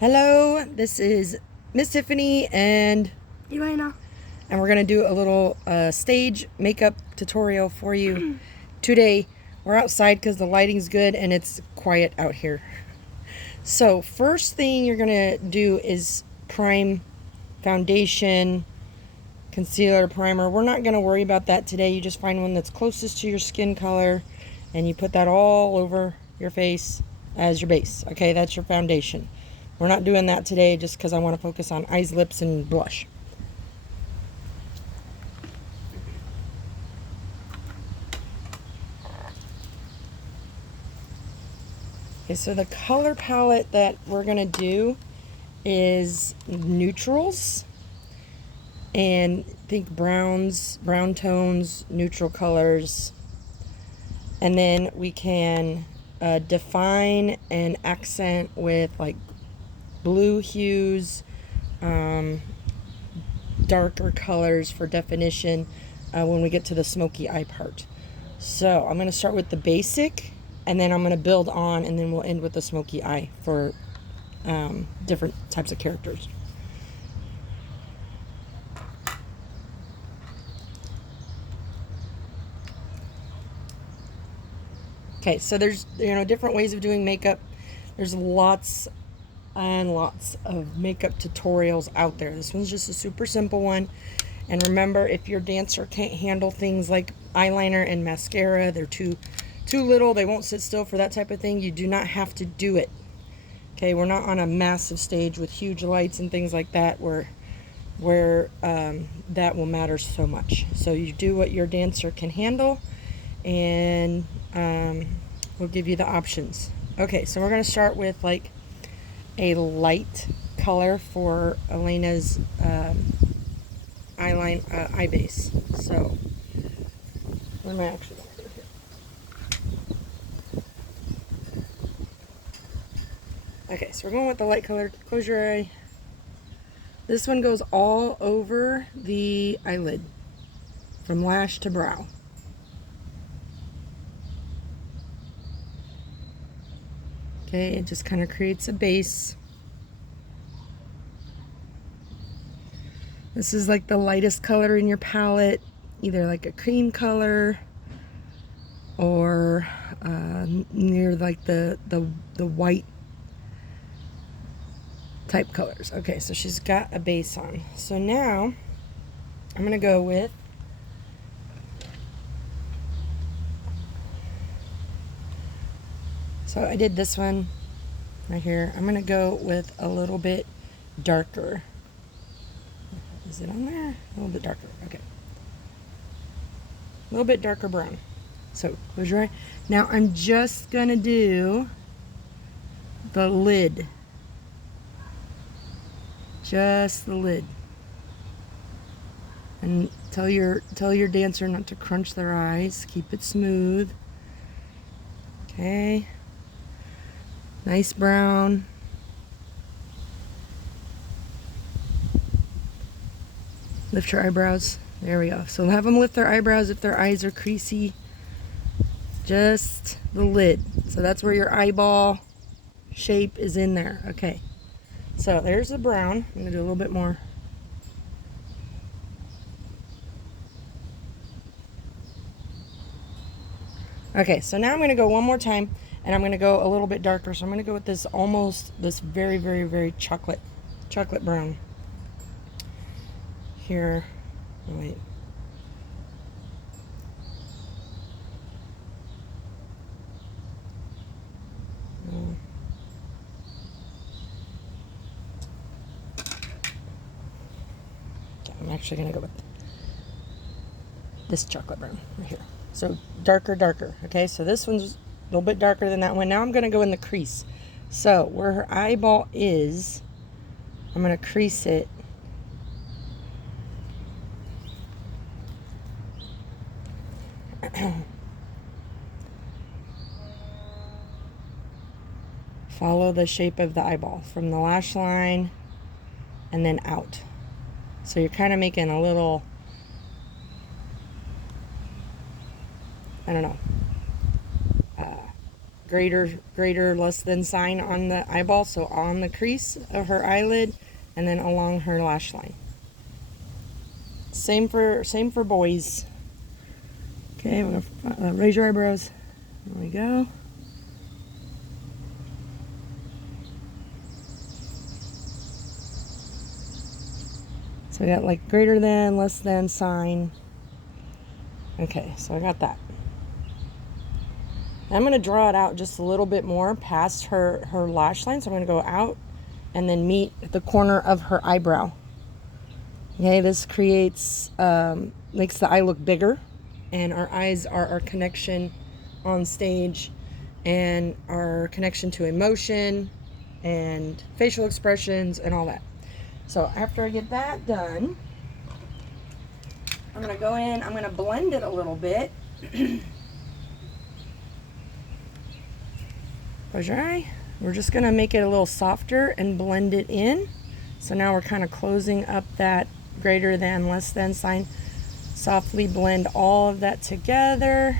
Hello, this is Miss Tiffany and Elena. we're going to do a little stage makeup tutorial for you today. We're outside because the lighting's good and it's quiet out here. So first thing you're going to do is prime, foundation, concealer, primer. We're not going to worry about that today. You just find one that's closest to your skin color and you put that all over your face as your base. Okay, that's your foundation. We're not doing that today just because I want to focus on eyes, lips, and blush. Okay, so the color palette that we're going to do is neutrals. And think browns, brown tones, neutral colors. And then we can define and accent with like blue hues, darker colors for definition when we get to the smoky eye part. So I'm going to start with the basic and then I'm going to build on and then we'll end with the smoky eye for different types of characters. Okay, so there's different ways of doing makeup. There's lots and lots of makeup tutorials out there. This one's just a super simple one. And remember, if your dancer can't handle things like eyeliner and mascara, they're too little, they won't sit still for that type of thing, you do not have to do it. Okay, we're not on a massive stage with huge lights and things like that where that will matter so much. So you do what your dancer can handle, and we'll give you the options. Okay, so we're going to start with like a light color for Elena's eye base. So what am I actually going to do here? Okay, so we're going with the light color. Close your eye. This one goes all over the eyelid from lash to brow. Okay, it just kind of creates a base. This is like the lightest color in your palette, either like a cream color or near like the white type colors. Okay, so she's got a base on. So now I'm gonna go with so I did this one right here. I'm gonna go with a little bit darker. Is it on there? A little bit darker. Okay. A little bit darker brown. So close your eye. Now I'm just gonna do the lid. Just the lid. And tell your dancer not to crunch their eyes. Keep it smooth. Okay. Nice brown. Lift your eyebrows. There we go. So have them lift their eyebrows if their eyes are creasy. Just the lid. So that's where your eyeball shape is in there. Okay. So there's the brown. I'm going to do a little bit more. Okay, so now I'm going to go one more time and I'm going to go a little bit darker. So I'm going to go with this very, very, very chocolate brown. Here, oh wait. Okay, I'm actually going to go with this chocolate brown right here. So darker. Okay, so this one's a little bit darker than that one. Now I'm going to go in the crease. So where her eyeball is, I'm going to crease it. Follow the shape of the eyeball from the lash line and then out. So you're kind of making a little, I don't know, greater, less than sign on the eyeball, so on the crease of her eyelid, and then along her lash line. Same for boys. Okay, we're gonna raise your eyebrows. There we go. So I got like greater than, less than sign. Okay, so I got that. I'm going to draw it out just a little bit more past her lash line. So I'm going to go out and then meet the corner of her eyebrow. Okay, this creates, makes the eye look bigger. And our eyes are our connection on stage and our connection to emotion and facial expressions and all that. So after I get that done, I'm going to go in, I'm going to blend it a little bit. Close your eye. We're just going to make it a little softer and blend it in. So now we're kind of closing up that greater than, less than sign. Softly blend all of that together.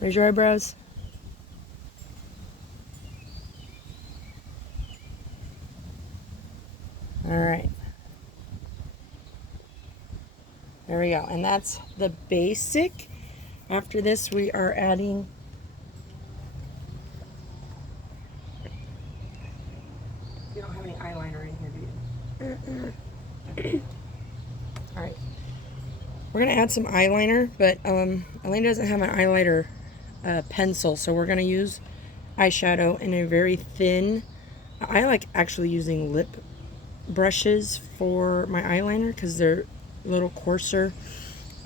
Raise your eyebrows. All right. There we go. And that's the basic. After this, we are adding you don't have any eyeliner in here, do you? All right. We're going to add some eyeliner, but Elena doesn't have an eyeliner pencil, so we're going to use eyeshadow in a very thin. I like actually using lip brushes for my eyeliner because they're a little coarser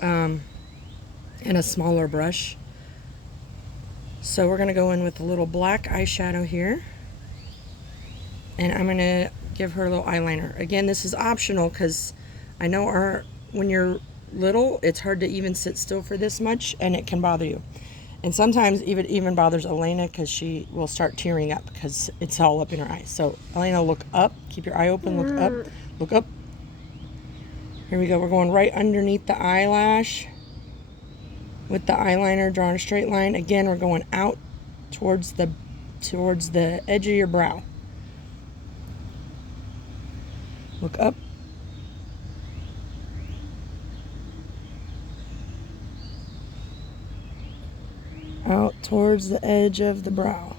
and a smaller brush. So we're going to go in with a little black eyeshadow here, and I'm going to give her a little eyeliner. Again, this is optional because I know when you're little, it's hard to even sit still for this much, and it can bother you. And sometimes even bothers Elena because she will start tearing up because it's all up in her eyes. So Elena, look up. Keep your eye open. Look up. Look up. Here we go. We're going right underneath the eyelash with the eyeliner, drawing a straight line. Again, we're going out towards the edge of your brow. Look up. Out towards the edge of the brow.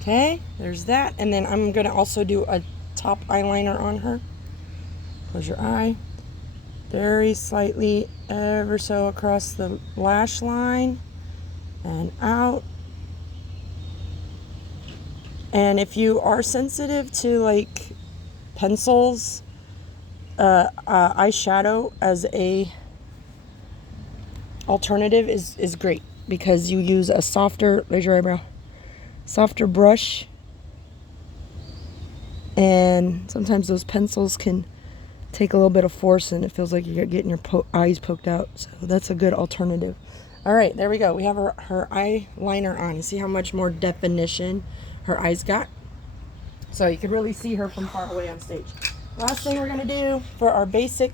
Okay, there's that. And then I'm going to also do a top eyeliner on her. Close your eye. Very slightly, ever so across the lash line and out. And if you are sensitive to like pencils, eyeshadow as a alternative is great because you use a softer, raise your eyebrow, softer brush, and sometimes those pencils can take a little bit of force and it feels like you're getting your eyes poked out. So that's a good alternative. All right, there we go. We have her eyeliner on. You see how much more definition her eyes got? So you can really see her from far away on stage. Last thing we're going to do for our basic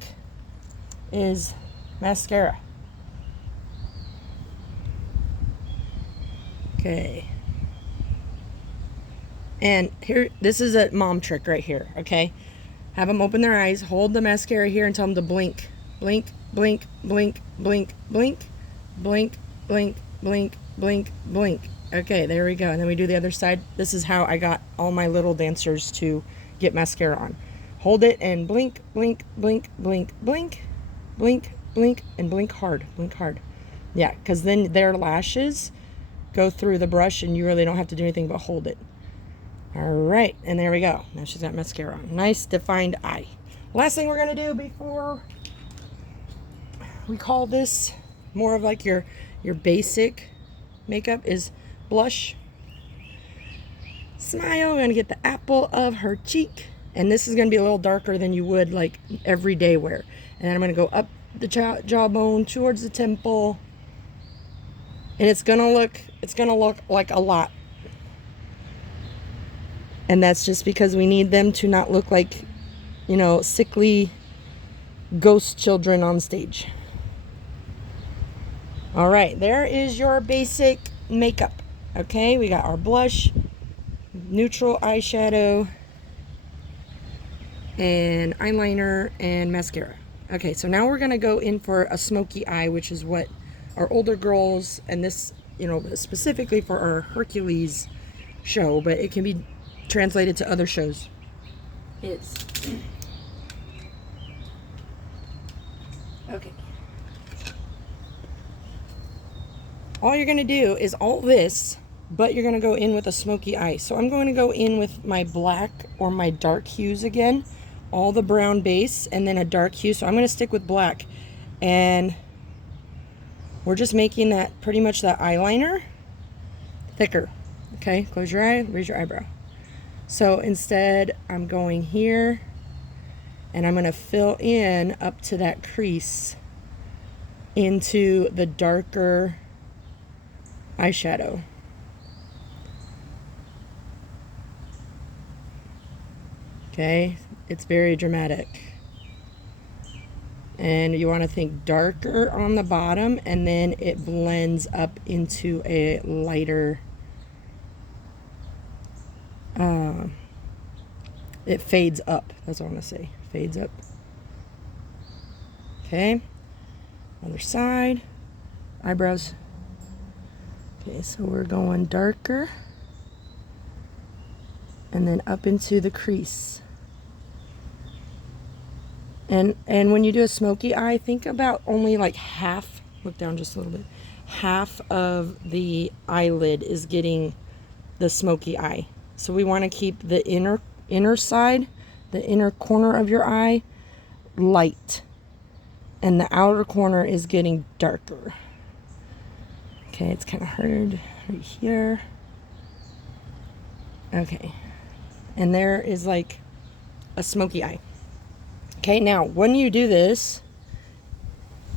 is mascara. Okay. And here, this is a mom trick right here, okay? Have them open their eyes, hold the mascara here and tell them to blink. Blink, blink, blink, blink, blink, blink, blink, blink, blink, blink. Okay, there we go. And then we do the other side. This is how I got all my little dancers to get mascara on. Hold it and blink, blink, blink, blink, blink, blink, blink, and blink hard. Blink hard. Yeah, because then their lashes go through the brush and you really don't have to do anything but hold it. All right, and there we go. Now she's got mascara on. Nice defined eye. Last thing we're going to do before we call this more of like your basic makeup is blush. Smile. We're going to get the apple of her cheek. And this is going to be a little darker than you would like everyday wear. And then I'm going to go up the jawbone towards the temple. And it's going to look like a lot. And that's just because we need them to not look like, you know, sickly ghost children on stage. All right, there is your basic makeup. Okay, we got our blush, neutral eyeshadow, and eyeliner and mascara. Okay, so now we're gonna go in for a smoky eye, which is what our older girls, and this, you know, specifically for our Hercules show, but it can be translated to other shows. Is. Okay. All you're gonna do is all this, but you're gonna go in with a smoky eye. So I'm going to go in with my black or my dark hues again, all the brown base and then a dark hue. So I'm gonna stick with black, and we're just making that pretty much that eyeliner thicker. Okay, close your eye, raise your eyebrow. So instead I'm going here and I'm gonna fill in up to that crease into the darker eyeshadow. Okay, it's very dramatic. And you want to think darker on the bottom, and then it blends up into a lighter, it fades up. That's what I want to say. Fades up. Okay, other side, eyebrows. Okay, so we're going darker and then up into the crease. And when you do a smoky eye, think about only like half, look down just a little bit, half of the eyelid is getting the smoky eye. So we want to keep the inner side, the inner corner of your eye light, and the outer corner is getting darker. Okay, it's kind of hard right here. Okay, and there is like a smoky eye. Okay, now when you do this,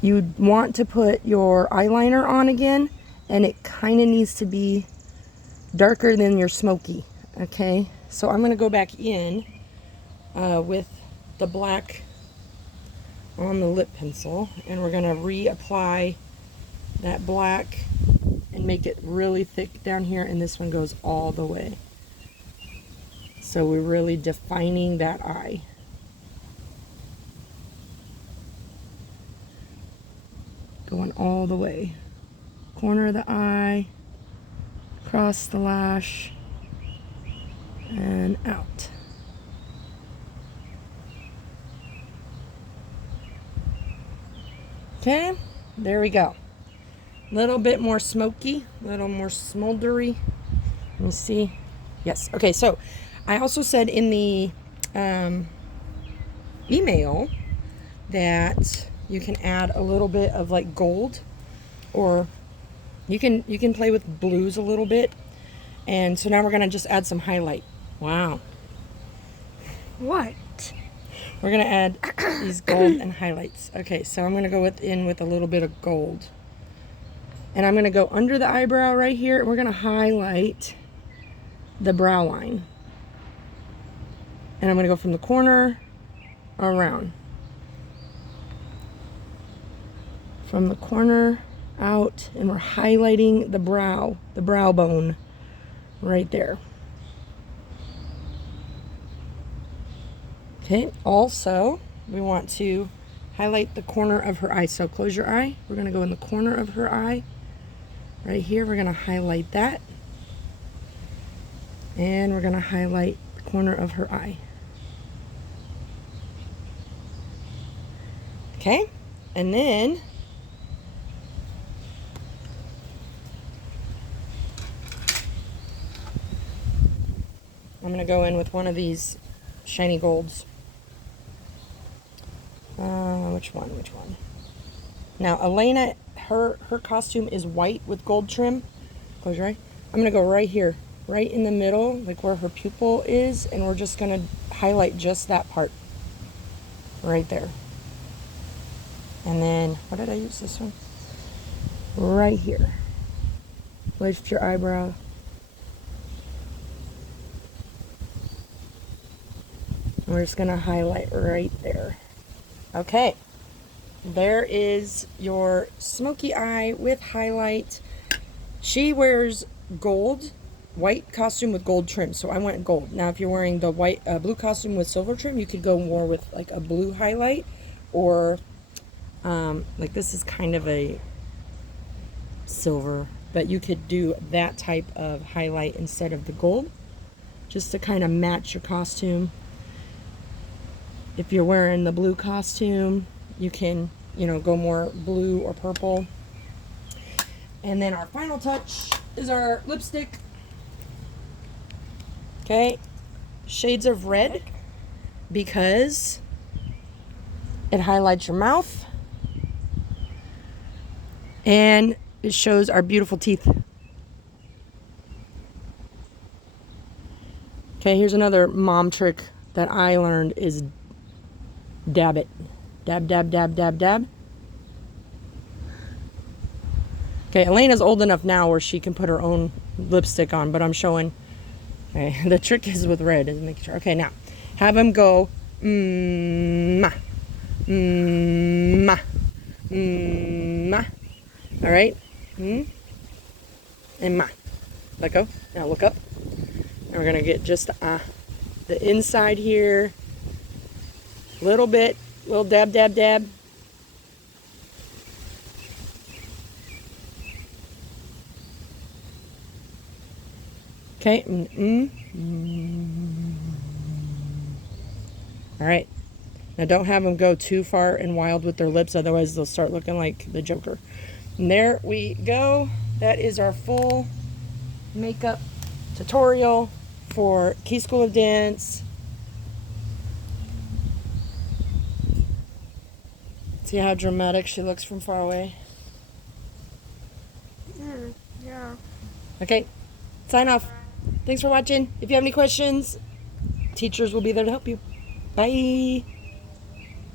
you want to put your eyeliner on again, and it kind of needs to be darker than your smoky. Okay, so I'm going to go back in with the black on the lip pencil, and we're going to reapply that black and make it really thick down here, and this one goes all the way. So we're really defining that eye. Going all the way. Corner of the eye, across the lash, and out. Okay, there we go. A little bit more smoky, a little more smoldery. Let me see. Yes, okay, so I also said in the email that you can add a little bit of like gold, or you can play with blues a little bit. And so now we're gonna just add some highlight. Wow. What? We're gonna add these gold and highlights. Okay, so I'm gonna go in with a little bit of gold. And I'm gonna go under the eyebrow right here, and we're gonna highlight the brow line. And I'm gonna go from the corner around. From the corner out, and we're highlighting the brow bone right there. Okay, also we want to highlight the corner of her eye. So close your eye. We're going to go in the corner of her eye right here. We're going to highlight that, and we're going to highlight the corner of her eye. Okay, and then I'm going to go in with one of these shiny golds. Which one? Now, Elena, her costume is white with gold trim. Close your eye. I'm going to go right here, right in the middle, like where her pupil is, and we're just going to highlight just that part right there. And then, what did I use this one? Right here. Lift your eyebrow. We're just going to highlight right there. Okay. There is your smoky eye with highlight. She wears gold, white costume with gold trim, so I went gold. Now, if you're wearing the white, blue costume with silver trim, you could go more with like a blue highlight, or like this is kind of a silver, but you could do that type of highlight instead of the gold, just to kind of match your costume. If you're wearing the blue costume, you can, go more blue or purple. And then our final touch is our lipstick. Okay, shades of red, because it highlights your mouth and it shows our beautiful teeth. Okay, here's another mom trick that I learned is dab it. Dab, dab, dab, dab, dab. Okay, Elena's old enough now where she can put her own lipstick on, but I'm showing. Okay, the trick is with red, is making sure. Okay, now have them go, ma, ma, ma. All right, and ma. Let go. Now look up. And we're gonna get just the inside here, little bit, little dab, dab, dab. Okay. All right. Now don't have them go too far and wild with their lips, otherwise they'll start looking like the Joker. And there we go. That is our full makeup tutorial for Key School of Dance. See how dramatic she looks from far away? Yeah. Okay, sign off. Thanks for watching. If you have any questions, teachers will be there to help you. Bye.